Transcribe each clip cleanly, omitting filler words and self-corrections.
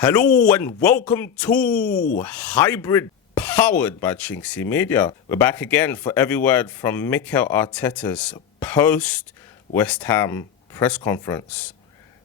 Hello and welcome to Hybrid powered by chinkseyMEDIA. We're back again for every word from Mikel Arteta's post West Ham press conference.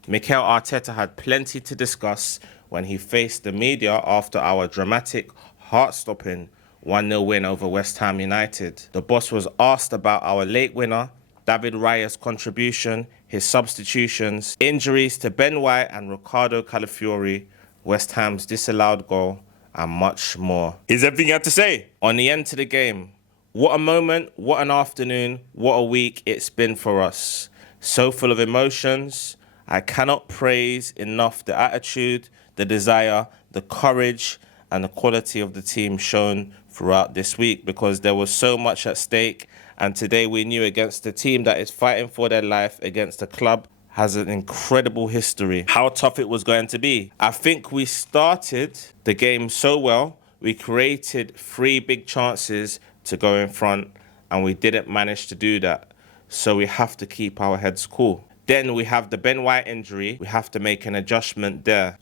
Mikel Arteta had plenty to discuss when he faced the media after our dramatic, heart-stopping 1-0 win over West Ham United. The boss was asked about our late winner, David Raya's contribution, his substitutions, injuries to Ben White and Ricardo Calafiori, West Ham's disallowed goal, and much more. Here's everything you had to say. On the end to the game, what a moment, what an afternoon, what a week it's been for us. So full of emotions. I cannot praise enough the attitude, the desire, the courage, and the quality of the team shown throughout this week, because there was so much at stake. And today we knew against a team that is fighting for their life, against a club has an incredible history, how tough it was going to be. I think we started the game so well. We created 3 big chances to go in front, and we didn't manage to do that. So we have to keep our heads cool. Then we have the Ben White injury. We have to make an adjustment there.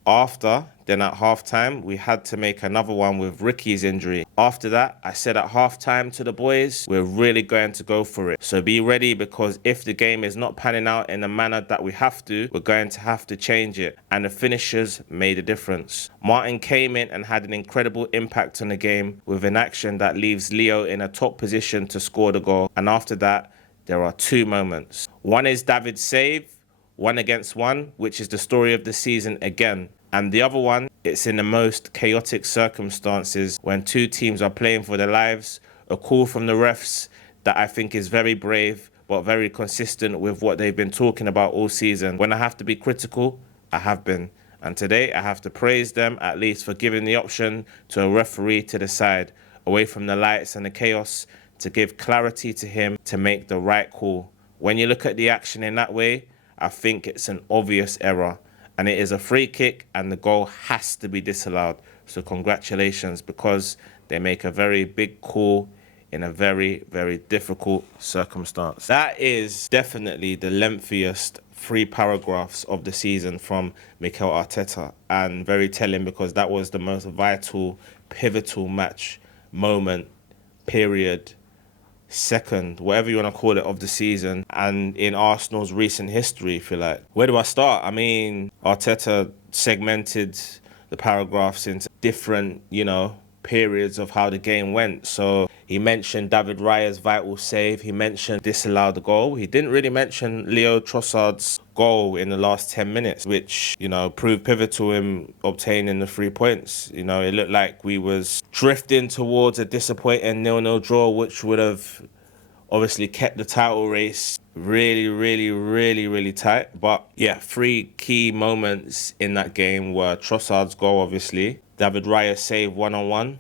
Then at halftime, we had to make another one with Ricky's injury. After that, I said at halftime to the boys, we're really going to go for it. So be ready, because if the game is not panning out in the manner that we have to, we're going to have to change it. And the finishers made a difference. Martin came in and had an incredible impact on the game with an action that leaves Leo in a top position to score the goal. And after that, there are 2 moments. One is David's save, 1-against-1, which is the story of the season again. And the other one, it's in the most chaotic circumstances when 2 teams are playing for their lives. A call from the refs that I think is very brave, but very consistent with what they've been talking about all season. When I have to be critical, I have been. And today I have to praise them at least for giving the option to a referee to decide, away from the lights and the chaos, to give clarity to him to make the right call. When you look at the action in that way, I think it's an obvious error. And it is a free kick, and the goal has to be disallowed. So congratulations, because they make a very big call in a very, very difficult circumstance. That is definitely the lengthiest 3 paragraphs of the season from Mikel Arteta. And very telling, because that was the most vital, pivotal match, moment, period, second, whatever you want to call it, of the season and in Arsenal's recent history, if you like. Where do I start? I mean, Arteta segmented the paragraphs into different, periods of how the game went. So he mentioned David Raya's vital save. He mentioned disallowed goal. He didn't really mention Leo Trossard's goal in the last 10 minutes, which, proved pivotal in obtaining the 3 points. It looked like we was drifting towards a disappointing 0-0 draw, which would have obviously kept the title race really, really, really, really tight. But yeah, 3 key moments in that game were Trossard's goal, obviously, David Raya's save 1-on-1,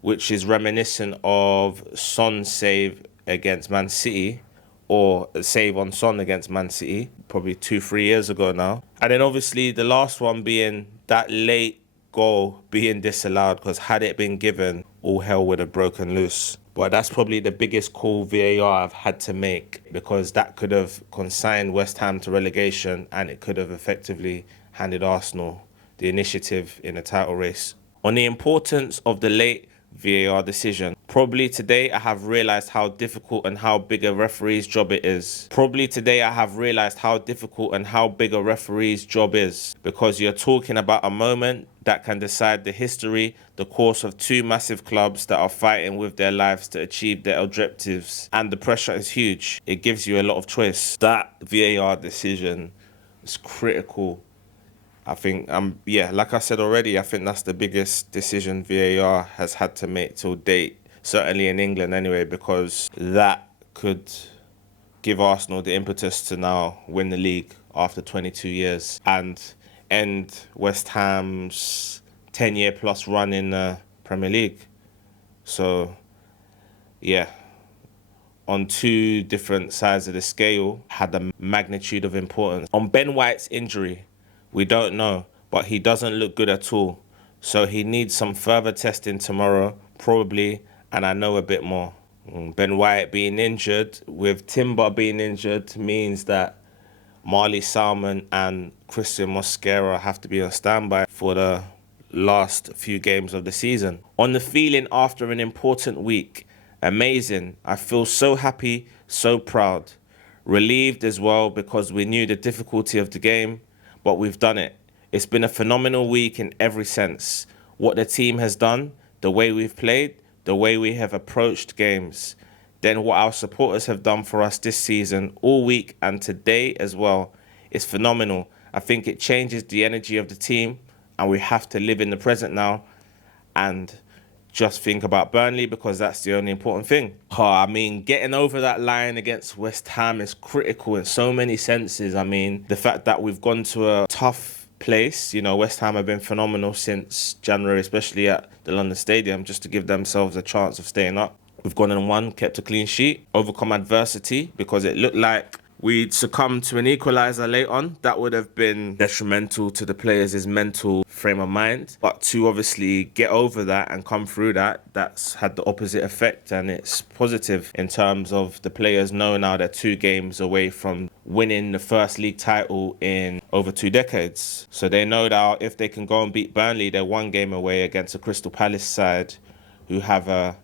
which is reminiscent of Son's save against Man City, or a save on Son against Man City, probably 2-3 years ago now. And then obviously the last one being that late goal being disallowed, because had it been given, all hell would have broken loose. But that's probably the biggest call VAR I've had to make, because that could have consigned West Ham to relegation, and it could have effectively handed Arsenal the initiative in the title race. On the importance of the late VAR decision, probably today I have realised how difficult and how big a referee's job it is. Because you're talking about a moment that can decide the history, the course of 2 massive clubs that are fighting with their lives to achieve their objectives. And the pressure is huge. It gives you a lot of choice. That VAR decision is critical. I think, like I said already, I think that's the biggest decision VAR has had to make till date, certainly in England anyway, because that could give Arsenal the impetus to now win the league after 22 years and end West Ham's 10-year plus run in the Premier League. So, yeah, on 2 different sides of the scale, had the magnitude of importance. On Ben White's injury, we don't know, but he doesn't look good at all. So he needs some further testing tomorrow, probably, and I know a bit more. Ben White being injured, with Timber being injured, means that Marley Salmon and Christian Mosquera have to be on standby for the last few games of the season. On the feeling after an important week, amazing. I feel so happy, so proud. Relieved as well because we knew the difficulty of the game, but we've done it. It's been a phenomenal week in every sense. What the team has done, the way we've played, the way we have approached games. Then what our supporters have done for us this season, all week and today as well, is phenomenal. I think it changes the energy of the team, and we have to live in the present now and just think about Burnley, because that's the only important thing. I mean, getting over that line against West Ham is critical in so many senses. I mean, the fact that we've gone to a tough place, you know, West Ham have been phenomenal since January, especially at the London Stadium, just to give themselves a chance of staying up. We've gone and won, kept a clean sheet, overcome adversity, because it looked like we'd succumb to an equaliser late on. That would have been detrimental to the players' mental frame of mind. But to obviously get over that and come through that, that's had the opposite effect. And it's positive in terms of the players know now they're 2 games away from winning the first league title in over 2 decades. So they know that if they can go and beat Burnley, they're 1 game away against a Crystal Palace side who have a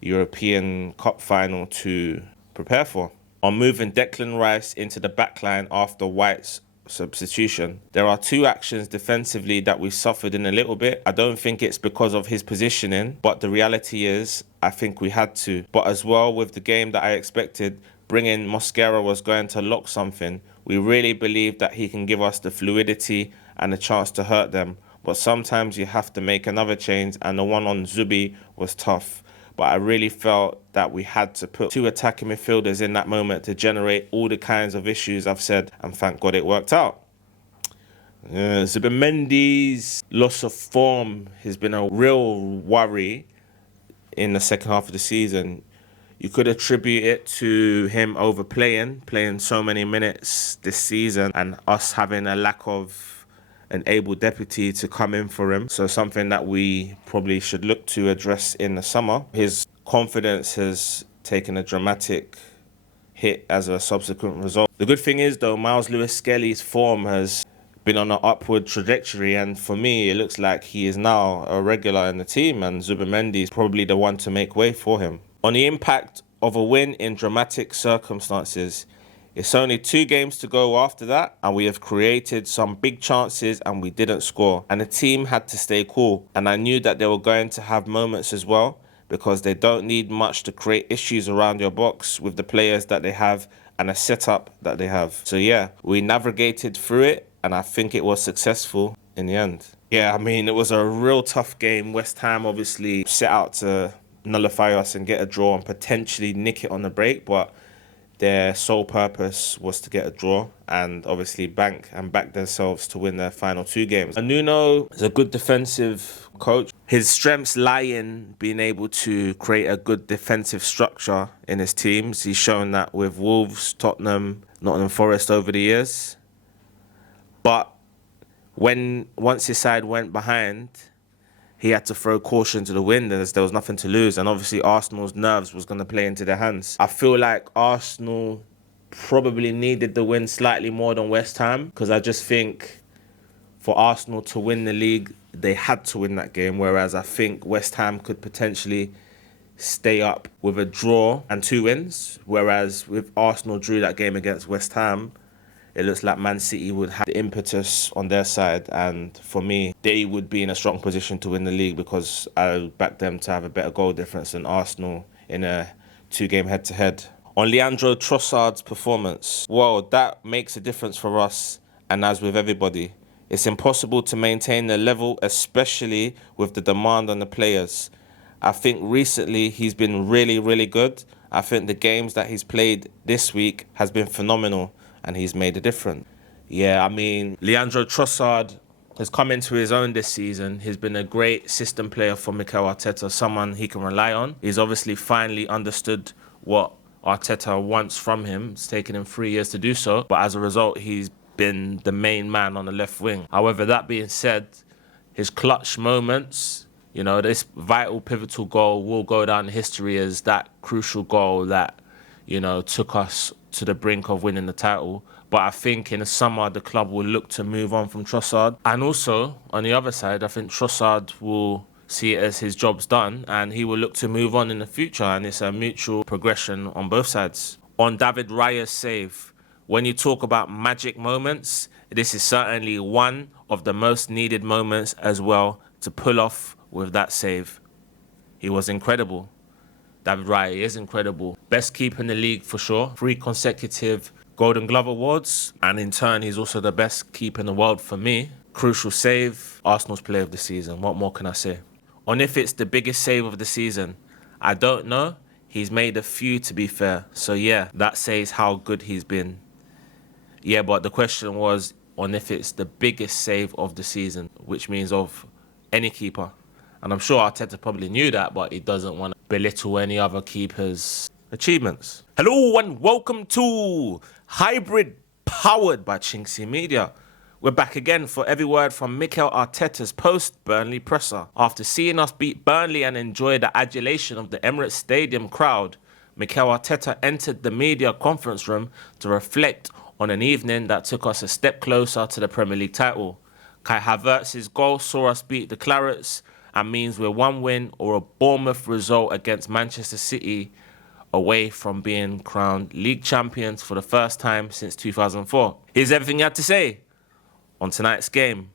European Cup final to prepare for. On moving Declan Rice into the backline after White's substitution, there are 2 actions defensively that we suffered in a little bit. I don't think it's because of his positioning, but the reality is I think we had to. But as well, with the game that I expected, bringing Mosquera was going to lock something. We really believe that he can give us the fluidity and a chance to hurt them. But sometimes you have to make another change, and the one on Zubi was tough. But I really felt that we had to put 2 attacking midfielders in that moment to generate all the kinds of issues I've said, and thank God it worked out. Zubimendi's loss of form has been a real worry in the second half of the season. You could attribute it to him playing so many minutes this season, and us having a lack of an able deputy to come in for him. So something that we probably should look to address in the summer. His confidence has taken a dramatic hit as a subsequent result. The good thing is, though, Miles Lewis-Skelly's form has been on an upward trajectory, and for me, it looks like he is now a regular in the team, and Zubimendi is probably the one to make way for him. On the impact of a win in dramatic circumstances, it's only 2 games to go after that, and we have created some big chances and we didn't score. And the team had to stay cool. And I knew that they were going to have moments as well, because they don't need much to create issues around your box with the players that they have and a setup that they have. So yeah, we navigated through it, and I think it was successful in the end. Yeah, I mean, it was a real tough game. West Ham obviously set out to nullify us and get a draw and potentially nick it on the break, but their sole purpose was to get a draw and obviously back themselves to win their final 2 games. Nuno is a good defensive coach. His strengths lie in being able to create a good defensive structure in his teams. He's shown that with Wolves, Tottenham, Nottingham Forest over the years. But once his side went behind, he had to throw caution to the wind as there was nothing to lose. And obviously Arsenal's nerves was going to play into their hands. I feel like Arsenal probably needed the win slightly more than West Ham, because I just think for Arsenal to win the league, they had to win that game. Whereas I think West Ham could potentially stay up with a draw and 2 wins. Whereas if Arsenal drew that game against West Ham, it looks like Man City would have the impetus on their side, and for me, they would be in a strong position to win the league, because I back them to have a better goal difference than Arsenal in a 2-game head-to-head. On Leandro Trossard's performance, well, that makes a difference for us, and as with everybody. It's impossible to maintain the level, especially with the demand on the players. I think recently he's been really, really good. I think the games that he's played this week has been phenomenal, and he's made a difference. Yeah, I mean, Leandro Trossard has come into his own this season. He's been a great system player for Mikel Arteta, someone he can rely on. He's obviously finally understood what Arteta wants from him. It's taken him 3 years to do so, but as a result, he's been the main man on the left wing. However, that being said, his clutch moments, you know, this vital, pivotal goal will go down in history as that crucial goal that, you know, took us to the brink of winning the title. But I think in the summer, the club will look to move on from Trossard. And also, on the other side, I think Trossard will see it as his job's done and he will look to move on in the future. And it's a mutual progression on both sides. On David Raya's save, when you talk about magic moments, this is certainly one of the most needed moments as well to pull off with that save. He was incredible. David Raya is incredible. Best keeper in the league for sure. 3 consecutive Golden Glove awards. And in turn, he's also the best keeper in the world for me. Crucial save. Arsenal's player of the season. What more can I say? On if it's the biggest save of the season, I don't know. He's made a few, to be fair. So yeah, that says how good he's been. Yeah, but the question was on if it's the biggest save of the season, which means of any keeper. And I'm sure Arteta probably knew that, but he doesn't want to belittle any other keeper's achievements. Hello and welcome to Hybrid, powered by chinkseyMEDIA. We're back again for every word from Mikel Arteta's post-Burnley presser. After seeing us beat Burnley and enjoy the adulation of the Emirates Stadium crowd, Mikel Arteta entered the media conference room to reflect on an evening that took us a step closer to the Premier League title. Kai Havertz's goal saw us beat the Clarets and means we're 1 win or a Bournemouth result against Manchester City away from being crowned league champions for the first time since 2004. Here's everything he had to say on tonight's game.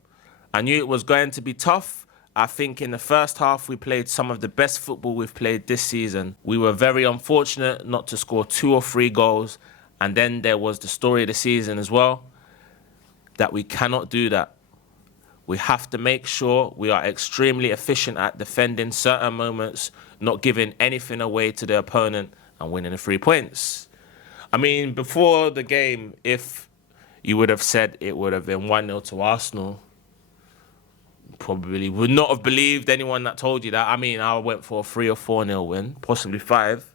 I knew it was going to be tough. I think in the first half we played some of the best football we've played this season. We were very unfortunate not to score 2 or 3 goals. And then there was the story of the season as well, that we cannot do that. We have to make sure we are extremely efficient at defending certain moments, not giving anything away to the opponent and winning the 3 points. I mean, before the game, if you would have said it would have been 1-0 to Arsenal, probably would not have believed anyone that told you that. I mean, I went for a 3 or 4-0 win, possibly 5.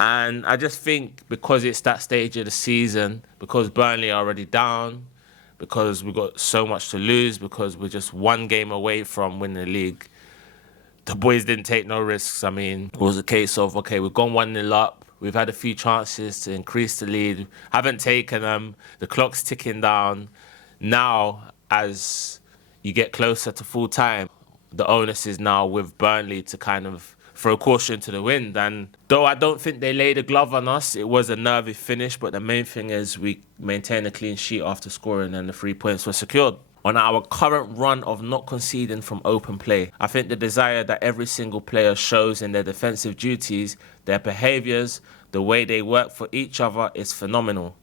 And I just think because it's that stage of the season, because Burnley are already down, because we've got so much to lose, because we're just 1 game away from winning the league, the boys didn't take no risks. I mean, it was a case of, okay, we've gone 1-0 up. We've had a few chances to increase the lead. Haven't taken them. The clock's ticking down. Now, as you get closer to full time, the onus is now with Burnley to kind of throw caution to the wind. And though I don't think they laid a glove on us, it was a nervy finish. But the main thing is we maintained a clean sheet after scoring and the 3 points were secured. On our current run of not conceding from open play, I think the desire that every single player shows in their defensive duties, their behaviours, the way they work for each other is phenomenal.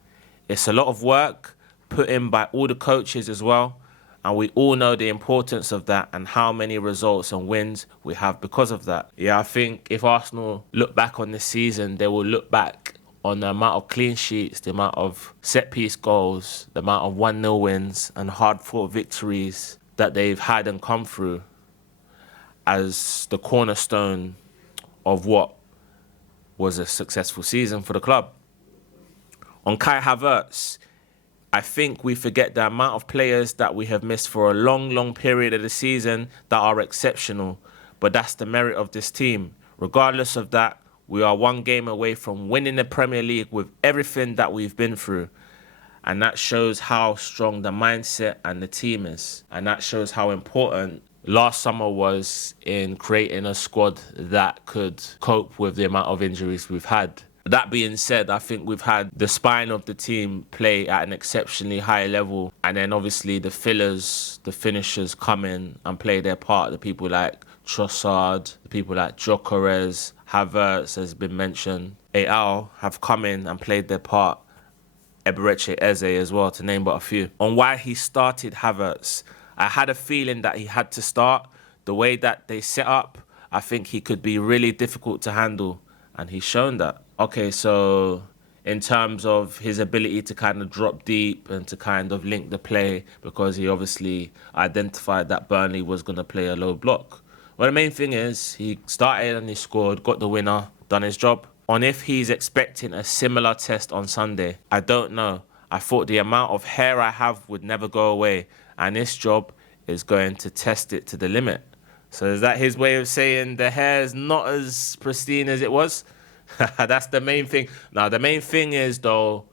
It's a lot of work put in by all the coaches as well. And we all know the importance of that and how many results and wins we have because of that. Yeah, I think if Arsenal look back on this season, they will look back on the amount of clean sheets, the amount of set-piece goals, the amount of 1-0 wins and hard-fought victories that they've had and come through as the cornerstone of what was a successful season for the club. On Kai Havertz, I think we forget the amount of players that we have missed for a long, long period of the season that are exceptional. But that's the merit of this team. Regardless of that, we are 1 game away from winning the Premier League with everything that we've been through. And that shows how strong the mindset and the team is. And that shows how important last summer was in creating a squad that could cope with the amount of injuries we've had. That being said, I think we've had the spine of the team play at an exceptionally high level. And then obviously the fillers, the finishers come in and play their part. The people like Trossard, the people like Gyökeres, Havertz has been mentioned. Al have come in and played their part. Eberechi Eze as well, to name but a few. On why he started Havertz, I had a feeling that he had to start. The way that they set up, I think he could be really difficult to handle. And he's shown that. Okay, so in terms of his ability to kind of drop deep and to kind of link the play, because he obviously identified that Burnley was going to play a low block. Well, the main thing is he started and he scored, got the winner, done his job. On if he's expecting a similar test on Sunday, I don't know. I thought the amount of hair I have would never go away, and this job is going to test it to the limit. So is that his way of saying the hair is not as pristine as it was? That's the main thing. Now, the main thing is, though,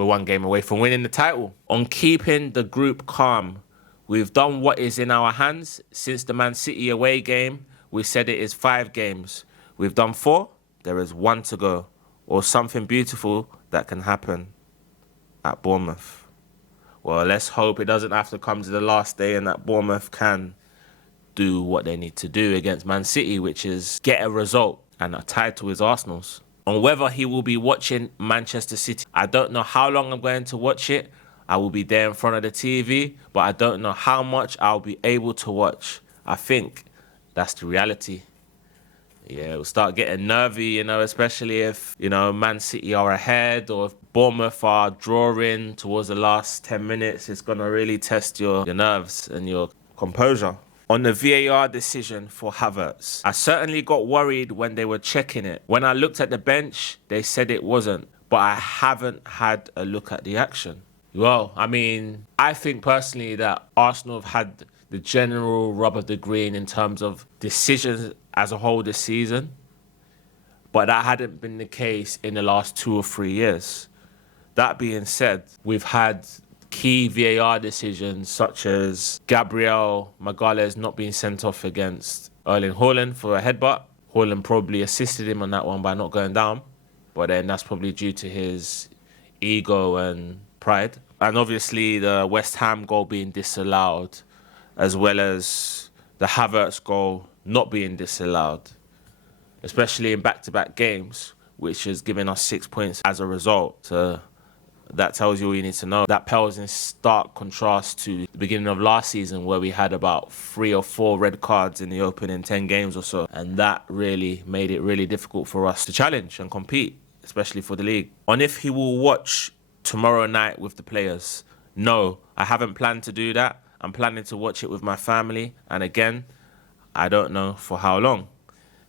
we're one game away from winning the title. On keeping the group calm, we've done what is in our hands. Since the Man City away game, we said it is 5 games. We've done 4, there is 1 to go. Or something beautiful that can happen at Bournemouth. Well, let's hope it doesn't have to come to the last day and that Bournemouth can do what they need to do against Man City, which is get a result, and a title is Arsenal's. On whether he will be watching Manchester City, I don't know how long I'm going to watch it. I will be there in front of the TV, but I don't know how much I'll be able to watch. I think that's the reality. Yeah, we'll start getting nervy, you know, especially if, you know, Man City are ahead or if Bournemouth are drawing towards the last 10 minutes. It's going to really test your nerves and your composure. On the VAR decision for Havertz, I certainly got worried when they were checking it. When I looked at the bench, they said it wasn't, but I haven't had a look at the action. Well, I mean, I think personally that Arsenal have had the general rub of the green in terms of decisions as a whole this season, but that hadn't been the case in the last 2 or 3 years. That being said, we've had key VAR decisions such as Gabriel Magalhaes not being sent off against Erling Haaland for a headbutt. Haaland probably assisted him on that one by not going down, but then that's probably due to his ego and pride. And obviously the West Ham goal being disallowed, as well as the Havertz goal not being disallowed, especially in back-to-back games, which has given us 6 points as a result. So that tells you all you need to know. That pales in stark contrast to the beginning of last season, where we had about 3 or 4 red cards in the opening 10 games or so. And that really made it really difficult for us to challenge and compete, especially for the league. On if he will watch tomorrow night with the players, no, I haven't planned to do that. I'm planning to watch it with my family. And again, I don't know for how long.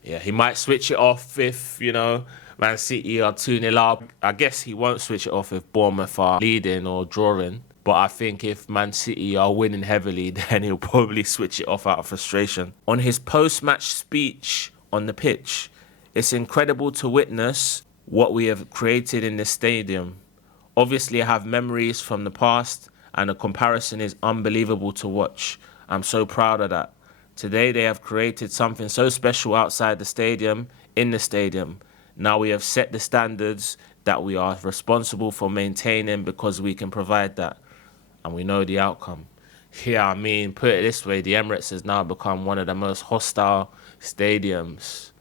Yeah, he might switch it off if, you know, Man City are 2-0 up. I guess he won't switch it off if Bournemouth are leading or drawing. But I think if Man City are winning heavily, then he'll probably switch it off out of frustration. On his post-match speech on the pitch, it's incredible to witness what we have created in this stadium. Obviously, I have memories from the past, and the comparison is unbelievable to watch. I'm so proud of that. Today, they have created something so special outside the stadium, in the stadium. Now we have set the standards that we are responsible for maintaining because we can provide that. And we know the outcome. Yeah, I mean, put it this way, the Emirates has now become one of the most hostile stadiums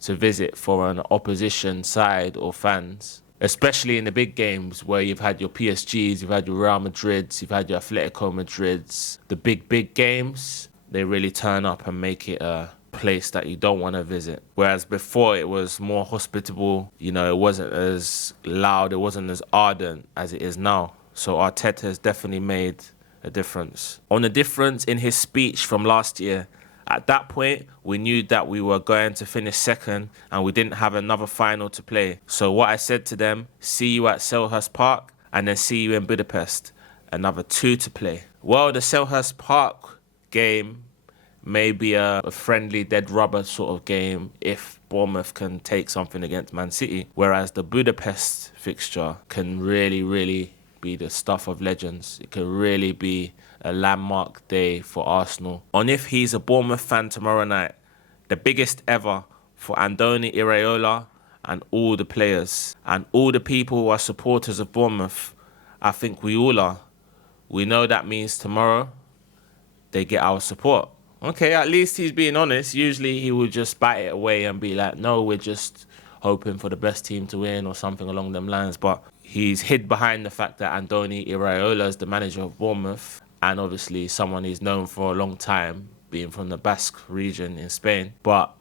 to visit for an opposition side or fans. Especially in the big games where you've had your PSGs, you've had your Real Madrids, you've had your Atletico Madrids. The big games, they really turn up and make it a place that you don't want to visit. Whereas before it was more hospitable, you know, it wasn't as loud, it wasn't as ardent as it is now. So Arteta has definitely made a difference. On the difference in his speech from last year, at that point, we knew that we were going to finish second and we didn't have another final to play. So what I said to them, see you at Selhurst Park and then see you in Budapest. Another 2 to play. Well, the Selhurst Park game may be a friendly dead rubber sort of game if Bournemouth can take something against Man City. Whereas the Budapest fixture can really be the stuff of legends. It can really be a landmark day for Arsenal. On if he's a Bournemouth fan tomorrow night, the biggest ever for Andoni Iraola and all the players and all the people who are supporters of Bournemouth. I think we all are. We know that means tomorrow they get our support. Okay, at least he's being honest. Usually he would just bite it away and be like, no, we're just hoping for the best team to win or something along them lines. But he's hid behind the fact that Andoni Iraola is the manager of Bournemouth and obviously someone he's known for a long time, being from the Basque region in Spain. But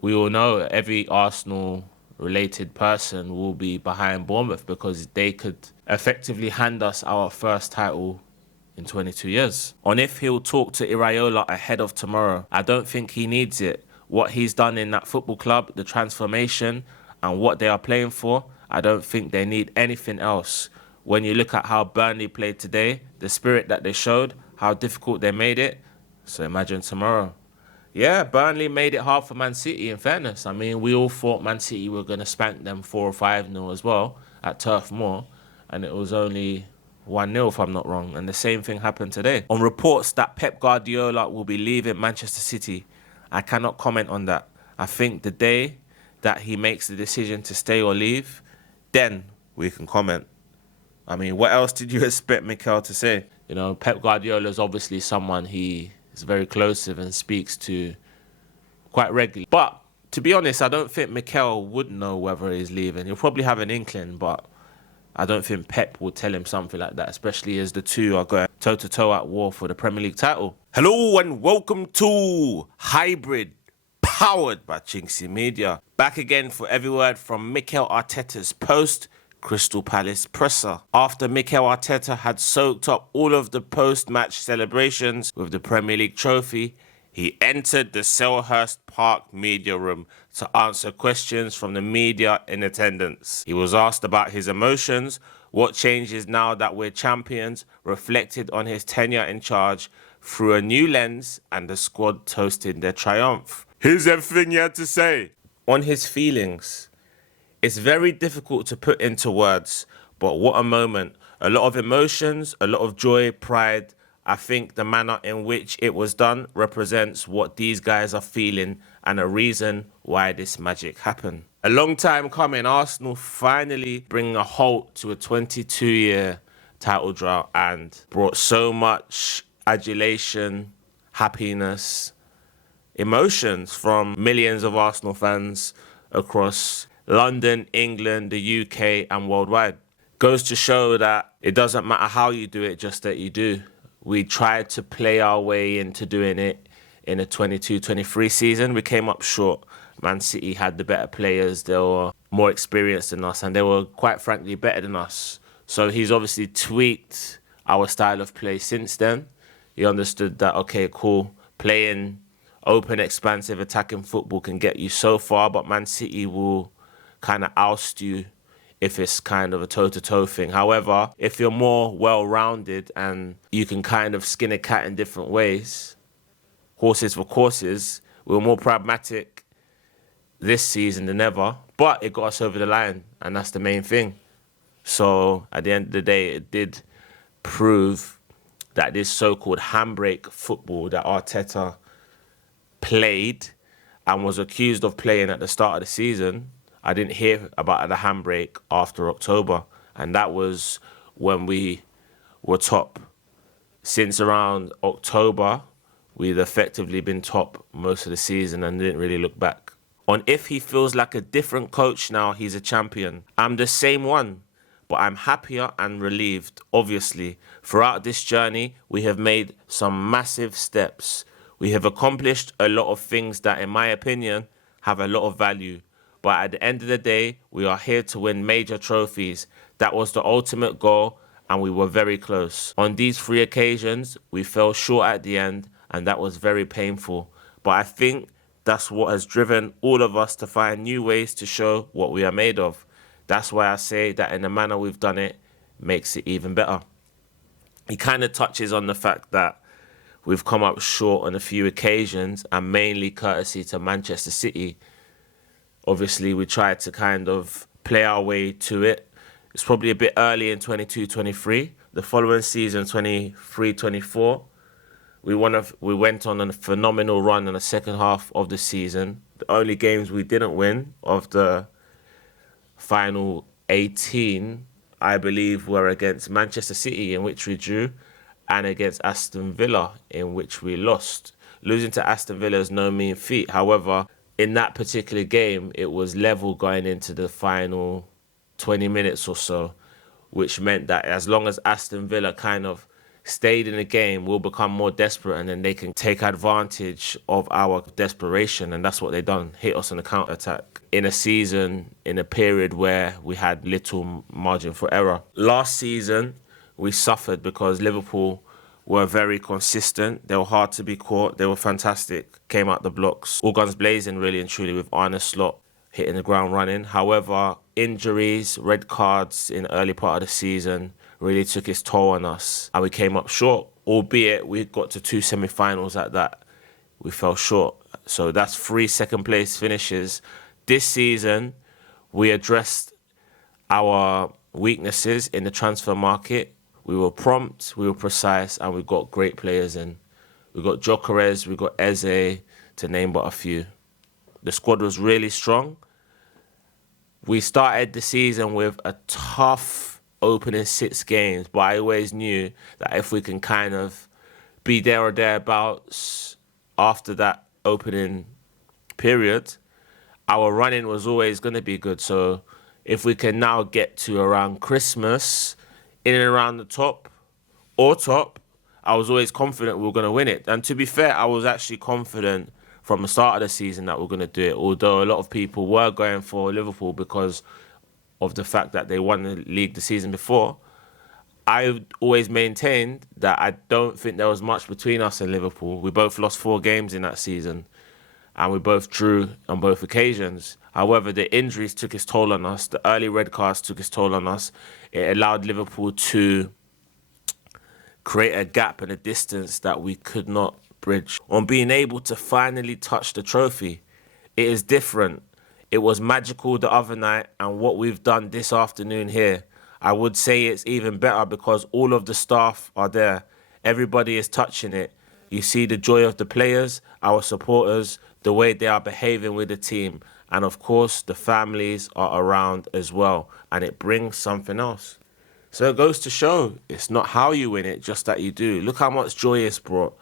we all know every Arsenal-related person will be behind Bournemouth because they could effectively hand us our first title in 22 years. On if he'll talk to Iraola ahead of tomorrow, I don't think he needs it. What he's done in that football club, the transformation and what they are playing for, I don't think they need anything else. When you look at how Burnley played today, the spirit that they showed, how difficult they made it, so imagine tomorrow. Yeah, Burnley made it hard for Man City, in fairness. I mean, we all thought Man City were going to spank them 4 or 5-0 as well at Turf Moor. and it was only 1-0 if I'm not wrong. And the same thing happened today. On reports that Pep Guardiola will be leaving Manchester City, I cannot comment on that. I think the day that he makes the decision to stay or leave, then we can comment. I mean, what else did you expect Mikel to say? You know, Pep Guardiola is obviously someone he is very close with and speaks to quite regularly. But to be honest, I don't think Mikel would know whether he's leaving. He'll probably have an inkling, but I don't think Pep will tell him something like that, especially as the two are going toe-to-toe at war for the Premier League title. Hello and welcome to Hybrid, powered by chinkseyMEDIA. Back again for every word from Mikel Arteta's post-Crystal Palace presser. After Mikel Arteta had soaked up all of the post-match celebrations with the Premier League trophy, he entered the Selhurst Park media room to answer questions from the media in attendance. He was asked about his emotions, what changes now that we're champions, reflected on his tenure in charge through a new lens, and the squad toasted their triumph. Here's everything he had to say. On his feelings, it's very difficult to put into words, but what a moment. A lot of emotions, a lot of joy, pride. I think the manner in which it was done represents what these guys are feeling and a reason why this magic happened. A long time coming, Arsenal finally bring a halt to a 22-year title drought and brought so much adulation, happiness, emotions from millions of Arsenal fans across London, England, the UK and worldwide. Goes to show that it doesn't matter how you do it, just that you do. We tried to play our way into doing it in the 22-23 season. We came up short. Man City had the better players. They were more experienced than us, and they were, quite frankly, better than us. So he's obviously tweaked our style of play since then. He understood that, okay, cool, playing open, expansive, attacking football can get you so far, but Man City will kind of oust you if it's kind of a toe-to-toe thing. However, if you're more well-rounded and you can kind of skin a cat in different ways, horses for courses, we were more pragmatic this season than ever, but it got us over the line, and that's the main thing. So at the end of the day, it did prove that this so-called handbrake football that Arteta played and was accused of playing at the start of the season, I didn't hear about the handbrake after October, and that was when we were top. Since around October, we'd effectively been top most of the season and didn't really look back. On if he feels like a different coach now, he's a champion. I'm the same one, but I'm happier and relieved. Obviously, throughout this journey, we have made some massive steps. We have accomplished a lot of things that, in my opinion, have a lot of value. But at the end of the day, we are here to win major trophies. That was the ultimate goal, and we were very close. On these 3 occasions, we fell short at the end, and that was very painful. But I think that's what has driven all of us to find new ways to show what we are made of. That's why I say that in the manner we've done it, makes it even better. He kind of touches on the fact that we've come up short on a few occasions, and mainly courtesy to Manchester City. Obviously, we tried to kind of play our way to it. It's probably a bit early in 22-23. The following season, 23-24, we went on a phenomenal run in the second half of the season. The only games we didn't win of the final 18, I believe, were against Manchester City, in which we drew, and against Aston Villa, in which we lost. Losing to Aston Villa is no mean feat. However, in that particular game, it was level going into the final 20 minutes or so, which meant that as long as Aston Villa kind of stayed in the game, we'll become more desperate, and then they can take advantage of our desperation, and that's what they done, hit us on the counter-attack in a season, in a period where we had little margin for error. Last season, we suffered because Liverpool were very consistent. They were hard to be caught. They were fantastic. Came out the blocks, all guns blazing, really and truly, with Arne Slot hitting the ground running. However, injuries, red cards in the early part of the season really took its toll on us, and we came up short. Albeit we got to 2 semi-finals at that, we fell short. So that's 3 second-place finishes. This season, we addressed our weaknesses in the transfer market. We were prompt, we were precise, and we got great players in. We got Gyökeres, we got Eze, to name but a few. The squad was really strong. We started the season with a tough opening 6 games, but I always knew that if we can kind of be there or thereabouts after that opening period, our running was always going to be good. So if we can now get to around Christmas, in and around the top, I was always confident we were going to win it. And to be fair, I was actually confident from the start of the season that we're going to do it, although a lot of people were going for Liverpool because of the fact that they won the league the season before. I always maintained that I don't think there was much between us and Liverpool. We both lost 4 games in that season, and we both drew on both occasions. However, the injuries took its toll on us. The early red cards took its toll on us. It allowed Liverpool to create a gap and a distance that we could not bridge. On being able to finally touch the trophy, it is different. It was magical the other night, and what we've done this afternoon here, I would say it's even better because all of the staff are there. Everybody is touching it. You see the joy of the players, our supporters, the way they are behaving with the team. And of course, the families are around as well. And it brings something else. So it goes to show, it's not how you win it, just that you do. Look how much joy it's brought.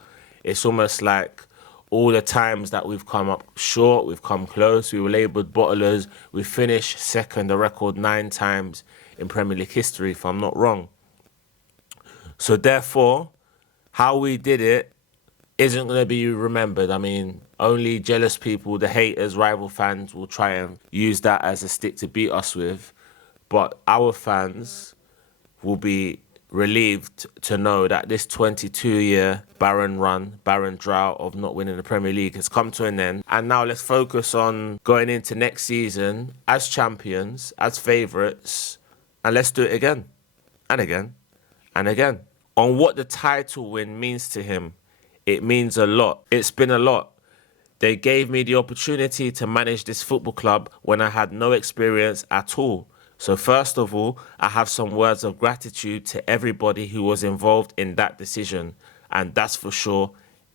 It's almost like all the times that we've come up short, we've come close, we were labelled bottlers, we finished second, a record 9 times in Premier League history, if I'm not wrong. So therefore, how we did it isn't going to be remembered. I mean, only jealous people, the haters, rival fans will try and use that as a stick to beat us with. But our fans will be relieved to know that this 22-year barren drought of not winning the Premier League has come to an end. And now let's focus on going into next season as champions, as favourites, and let's do it again, and again, and again. On what the title win means to him, it means a lot. It's been a lot. They gave me the opportunity to manage this football club when I had no experience at all. So first of all, I have some words of gratitude to everybody who was involved in that decision. And that's for sure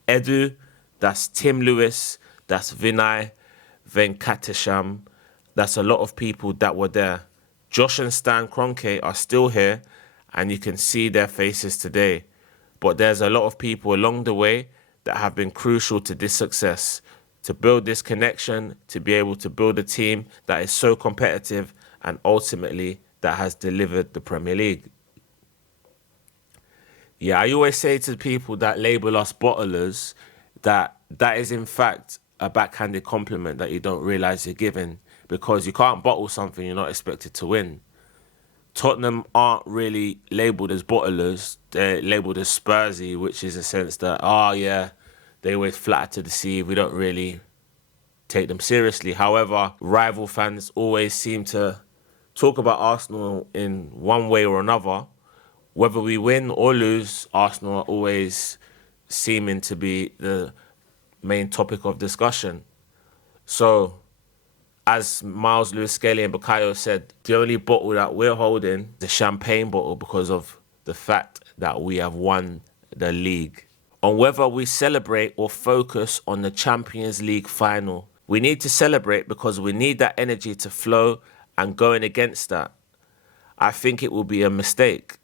Edu, that's Tim Lewis, that's Vinay Venkatesham. That's a lot of people that were there. Josh and Stan Kroenke are still here, and you can see their faces today. But there's a lot of people along the way that have been crucial to this success, to build this connection, to be able to build a team that is so competitive and ultimately that has delivered the Premier League. Yeah, I always say to people that label us bottlers that that is in fact a backhanded compliment that you don't realise you're giving, because you can't bottle something you're not expected to win. Tottenham aren't really labelled as bottlers, they're labelled as Spursy, which is a sense that, they always flatter to deceive, we don't really take them seriously. However, rival fans always seem to talk about Arsenal in one way or another. Whether we win or lose, Arsenal are always seeming to be the main topic of discussion. So, as Miles Lewis-Skelly and Bukayo said, the only bottle that we're holding is the champagne bottle because of the fact that we have won the league. On whether we celebrate or focus on the Champions League final, we need to celebrate because we need that energy to flow, and going against that, I think it will be a mistake.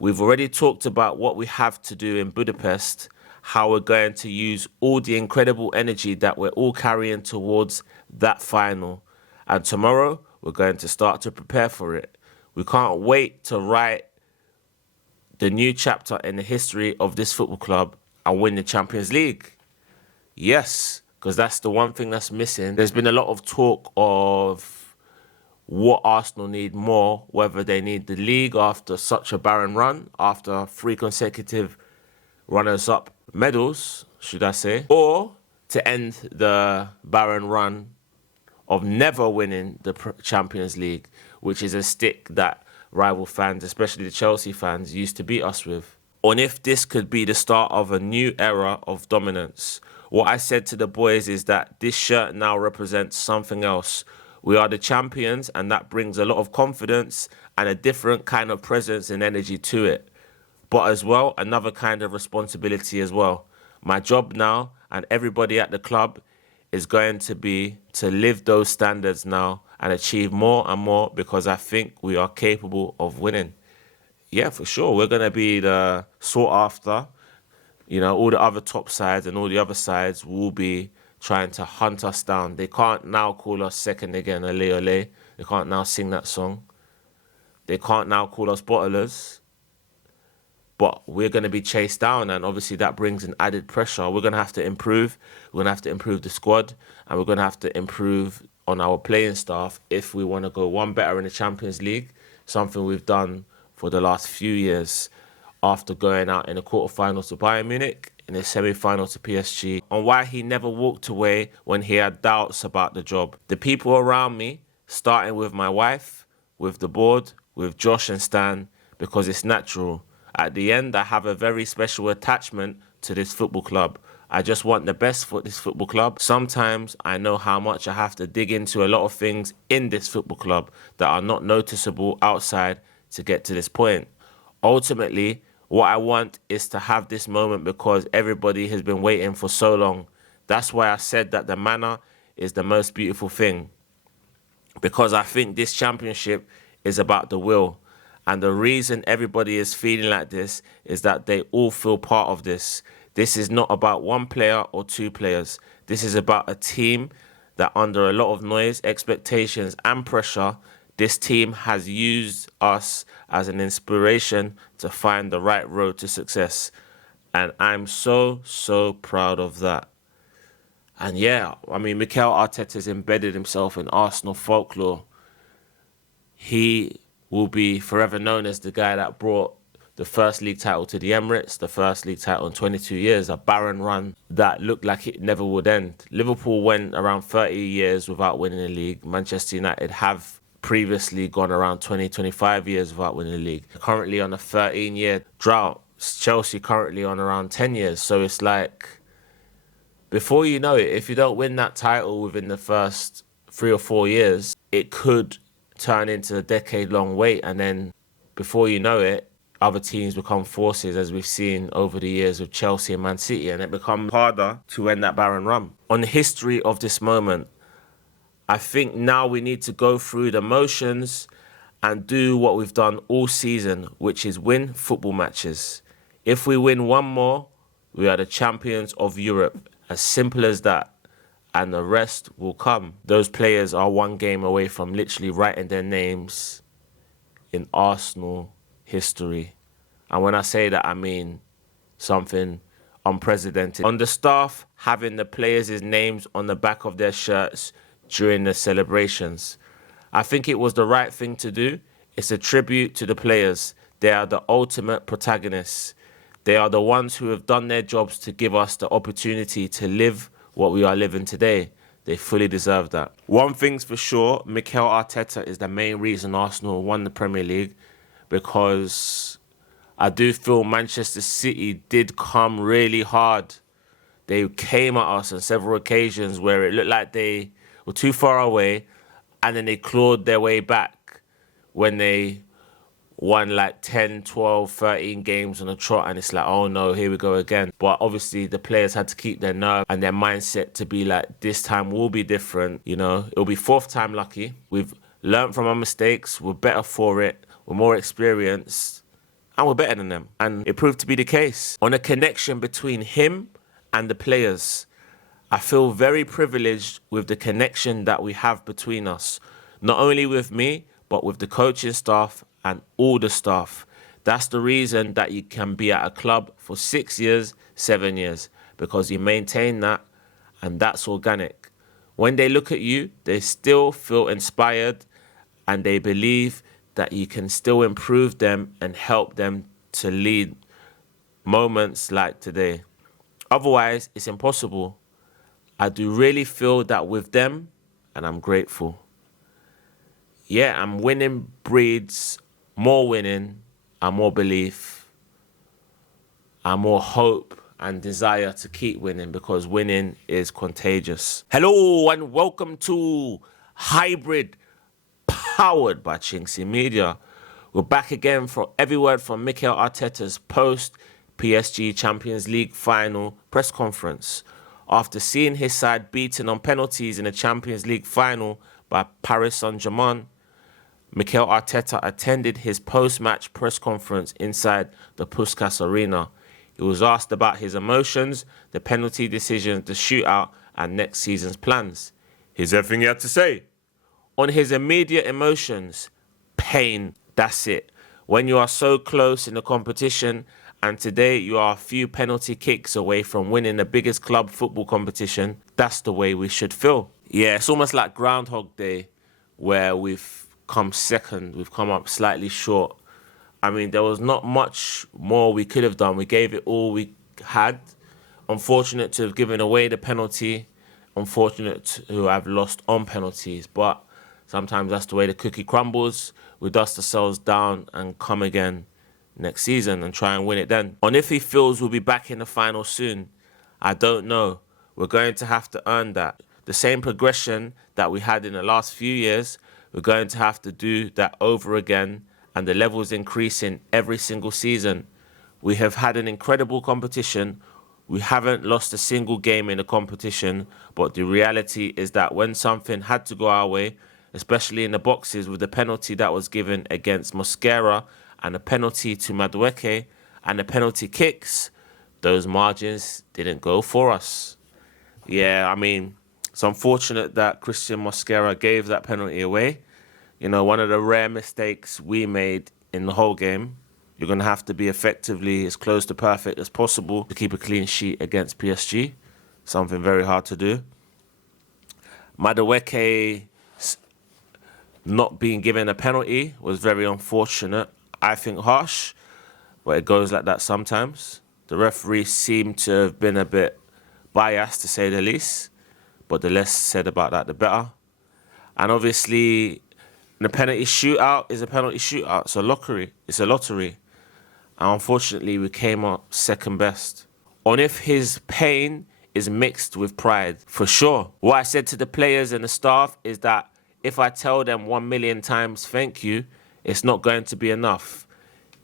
We've already talked about what we have to do in Budapest, how we're going to use all the incredible energy that we're all carrying towards that final. And tomorrow, we're going to start to prepare for it. We can't wait to write the new chapter in the history of this football club and win the Champions League. Yes, because that's the one thing that's missing. There's been a lot of talk of what Arsenal need more, whether they need the league after such a barren run, after 3 consecutive runners-up medals, should I say, or to end the barren run of never winning the Champions League, which is a stick that rival fans, especially the Chelsea fans, used to beat us with. On if this could be the start of a new era of dominance. What I said to the boys is that this shirt now represents something else. We are the champions, and that brings a lot of confidence and a different kind of presence and energy to it. But as well, another kind of responsibility as well. My job now and everybody at the club is going to be to live those standards now and achieve more and more, because I think we are capable of winning. Yeah, for sure. We're going to be the sought after. You know, all the other top sides and all the other sides will be trying to hunt us down. They can't now call us second again, ole ole. They can't now sing that song. They can't now call us bottlers. But we're going to be chased down, and obviously that brings an added pressure. We're going to have to improve. We're going to have to improve the squad, and we're going to have to improve on our playing staff if we want to go one better in the Champions League, something we've done for the last few years after going out in the quarterfinals to Bayern Munich, in the semi-final to PSG, on why he never walked away when he had doubts about the job. The people around me, starting with my wife, with the board, with Josh and Stan, because it's natural. At the end, I have a very special attachment to this football club. I just want the best for this football club. Sometimes I know how much I have to dig into a lot of things in this football club that are not noticeable outside to get to this point. Ultimately, what I want is to have this moment because everybody has been waiting for so long. That's why I said that the manner is the most beautiful thing. Because I think this championship is about the will. And the reason everybody is feeling like this is that they all feel part of this. This is not about one player or two players. This is about a team that, under a lot of noise, expectations and pressure, this team has used us as an inspiration to find the right road to success. And I'm so, so proud of that. And yeah, I mean, Mikel Arteta's embedded himself in Arsenal folklore. He will be forever known as the guy that brought the first league title to the Emirates, the first league title in 22 years, a barren run that looked like it never would end. Liverpool went around 30 years without winning the league. Manchester United have previously gone around 20, 25 years without winning the league. Currently on a 13-year drought. Chelsea currently on around 10 years. So it's like, before you know it, if you don't win that title within the first 3 or 4 years, it could turn into a decade-long wait, and then before you know it, other teams become forces, as we've seen over the years with Chelsea and Man City, and it becomes harder to end that barren run. On the history of this moment, I think now we need to go through the motions and do what we've done all season, which is win football matches. If we win one more, we are the champions of Europe. As simple as that. And the rest will come. Those players are one game away from literally writing their names in Arsenal history. And when I say that, I mean something unprecedented. On the staff, having the players' names on the back of their shirts during the celebrations. I think it was the right thing to do. It's a tribute to the players. They are the ultimate protagonists. They are the ones who have done their jobs to give us the opportunity to live what we are living today. They fully deserve that. One thing's for sure, Mikel Arteta is the main reason Arsenal won the Premier League, because I do feel Manchester City did come really hard. They came at us on several occasions where it looked like they were too far away, and then they clawed their way back when they won like 10, 12, 13 games on a trot, and it's like, oh no, here we go again. But obviously the players had to keep their nerve and their mindset to be like, this time will be different, you know. It'll be fourth time lucky. We've learned from our mistakes. We're better for it. We're more experienced, and we're better than them. And it proved to be the case. On a connection between him and the players, I feel very privileged with the connection that we have between us. Not only with me, but with the coaching staff and all the staff. That's the reason that you can be at a club for 6 years, 7 years, because you maintain that, and that's organic. When they look at you, they still feel inspired, and they believe that you can still improve them and help them to lead moments like today. Otherwise, it's impossible. I do really feel that with them, and I'm grateful. Yeah, and winning breeds more winning and more belief and more hope and desire to keep winning, because winning is contagious. Hello and welcome to hybrid powered by chinkseyMEDIA. We're back again for every word from Mikel Arteta's post PSG Champions League final press conference. After seeing his side beaten on penalties in the Champions League final by Paris Saint-Germain, Mikel Arteta attended his post-match press conference inside the Puskas Arena. He was asked about his emotions, the penalty decisions, the shootout, and next season's plans. Here's everything he had to say. On his immediate emotions, pain, that's it. When you are so close in the competition, and today you are a few penalty kicks away from winning the biggest club football competition, that's the way we should feel. Yeah, it's almost like Groundhog Day, where we've come second, we've come up slightly short. I mean, there was not much more we could have done. We gave it all we had. Unfortunate to have given away the penalty. Unfortunate to have lost on penalties. But sometimes that's the way the cookie crumbles. We dust ourselves down and come again next season and try and win it then. On if he feels we'll be back in the final soon, I don't know. We're going to have to earn that. The same progression that we had in the last few years, we're going to have to do that over again, and the levels increasing every single season. We have had an incredible competition. We haven't lost a single game in the competition, but the reality is that when something had to go our way, especially in the boxes with the penalty that was given against Mosquera and the penalty to Madueke and the penalty kicks, those margins didn't go for us. Yeah, I mean, it's unfortunate that Christian Mosquera gave that penalty away. You know, one of the rare mistakes we made in the whole game. You're going to have to be effectively as close to perfect as possible to keep a clean sheet against PSG. Something very hard to do. Madueke not being given a penalty was very unfortunate. I think harsh, but it goes like that sometimes. The referee seemed to have been a bit biased, to say the least. But the less said about that, the better. And obviously, the penalty shootout is a penalty shootout. It's a lottery. It's a lottery. And unfortunately, we came up second best. On if his pain is mixed with pride, for sure. What I said to the players and the staff is that if I tell them 1 million times thank you, it's not going to be enough.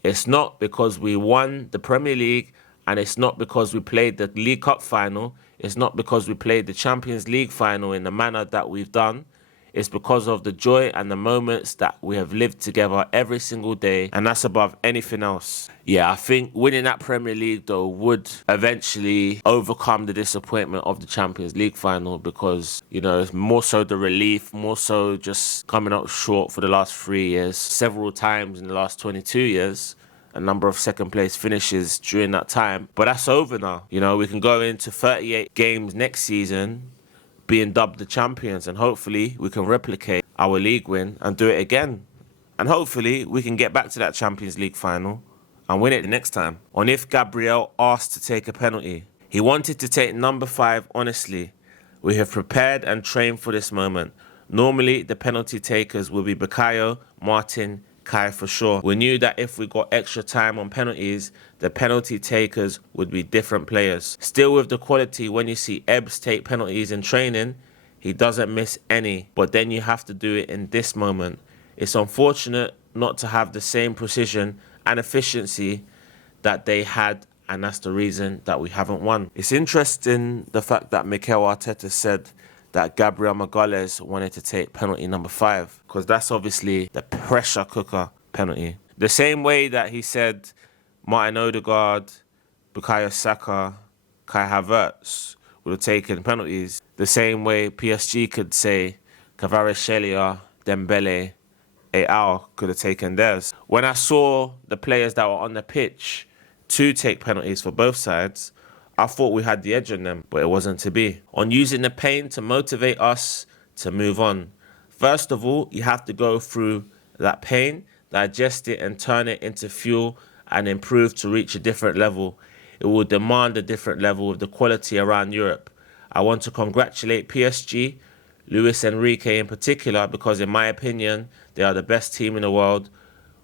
It's not because we won the Premier League, and it's not because we played the League Cup final. It's not because we played the Champions League final in the manner that we've done. It's because of the joy and the moments that we have lived together every single day, and that's above anything else. Yeah, I think winning that Premier League, though, would eventually overcome the disappointment of the Champions League final because, you know, it's more so the relief, more so just coming up short for the last 3 years, several times in the last 22 years. A number of second place finishes during that time. But that's over now. You know, we can go into 38 games next season being dubbed the champions, and hopefully we can replicate our league win and do it again. And hopefully we can get back to that Champions League final and win it the next time. On if Gabriel asked to take a penalty. He wanted to take number 5, honestly. We have prepared and trained for this moment. Normally the penalty takers will be Bukayo, Martin, Kai for sure. We knew that if we got extra time on penalties, the penalty takers would be different players. Still with the quality, when you see Ebbs take penalties in training, he doesn't miss any. But then you have to do it in this moment. It's unfortunate not to have the same precision and efficiency that they had, and that's the reason that we haven't won. It's interesting the fact that Mikel Arteta said that Gabriel Magalhaes wanted to take penalty number 5, because that's obviously the pressure cooker penalty. The same way that he said Martin Odegaard, Bukayo Saka, Kai Havertz would have taken penalties. The same way PSG could say Kvaratskhelia, Dembele, Al could have taken theirs. When I saw the players that were on the pitch to take penalties for both sides, I thought we had the edge on them, but it wasn't to be. On using the pain to motivate us to move on. First of all, you have to go through that pain, digest it and turn it into fuel and improve to reach a different level. It will demand a different level of the quality around Europe. I want to congratulate PSG, Luis Enrique in particular, because in my opinion, they are the best team in the world.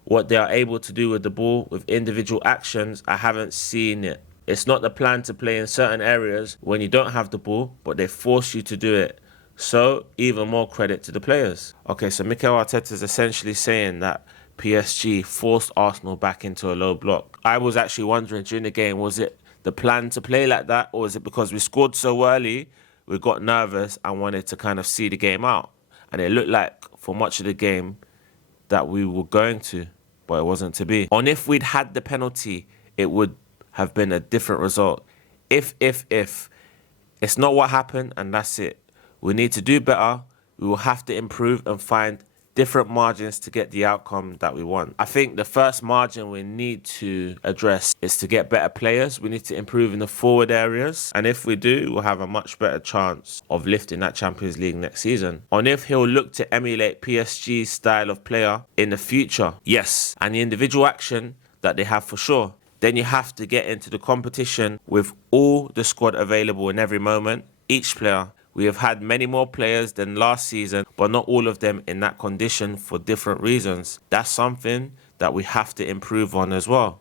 What they are able to do with the ball, with individual actions, I haven't seen it. It's not the plan to play in certain areas when you don't have the ball, but they force you to do it. So, even more credit to the players. Okay, so Mikel Arteta is essentially saying that PSG forced Arsenal back into a low block. I was actually wondering during the game, was it the plan to play like that, or is it because we scored so early, we got nervous and wanted to kind of see the game out? And it looked like for much of the game that we were going to, but it wasn't to be. On if we'd had the penalty, it would have been a different result. If. It's not what happened, and that's it. We need to do better. We will have to improve and find different margins to get the outcome that we want. I think the first margin we need to address is to get better players. We need to improve in the forward areas. And if we do, we'll have a much better chance of lifting that Champions League next season. On if he'll look to emulate PSG's style of player in the future, yes. And the individual action that they have for sure. Then you have to get into the competition with all the squad available in every moment, each player. We have had many more players than last season, but not all of them in that condition for different reasons. That's something that we have to improve on as well.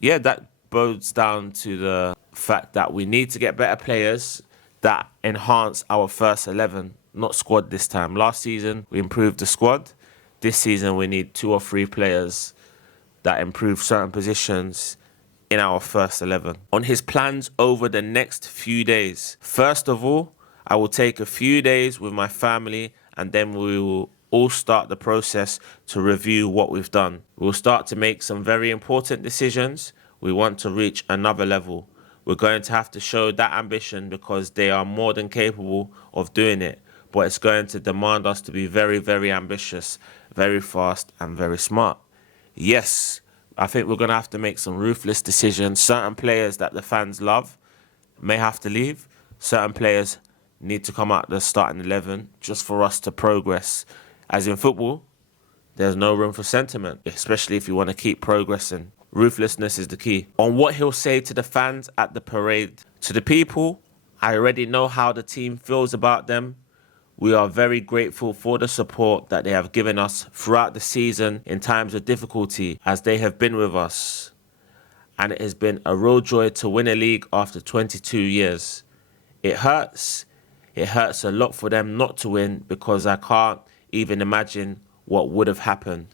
Yeah, that bodes down to the fact that we need to get better players that enhance our first 11, not squad this time. Last season, we improved the squad. This season, we need 2 or 3 players that improve certain positions in our first 11. On his plans over the next few days. First of all, I will take a few days with my family and then we will all start the process to review what we've done. We'll start to make some very important decisions. We want to reach another level. We're going to have to show that ambition because they are more than capable of doing it. But it's going to demand us to be very, very ambitious, very fast and very smart. Yes, I think we're going to have to make some ruthless decisions. Certain players that the fans love may have to leave. Certain players need to come out the starting 11 just for us to progress. As in football, there's no room for sentiment, especially if you want to keep progressing. Ruthlessness is the key. On what he'll say to the fans at the parade. To the people, I already know how the team feels about them. We are very grateful for the support that they have given us throughout the season in times of difficulty as they have been with us. And it has been a real joy to win a league after 22 years. It hurts. It hurts a lot for them not to win because I can't even imagine what would have happened.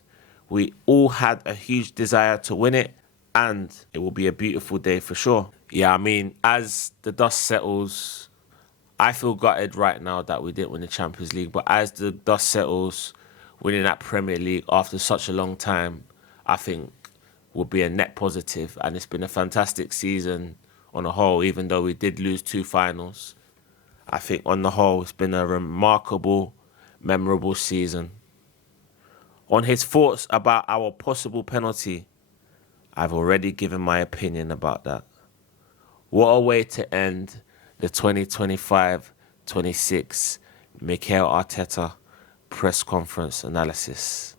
We all had a huge desire to win it and it will be a beautiful day for sure. Yeah, I mean, as the dust settles, I feel gutted right now that we didn't win the Champions League, but as the dust settles, winning that Premier League after such a long time, I think will be a net positive. And it's been a fantastic season on the whole, even though we did lose 2 finals. I think on the whole, it's been a remarkable, memorable season. On his thoughts about our possible penalty, I've already given my opinion about that. What a way to end the 2025-26 Mikel Arteta press conference analysis.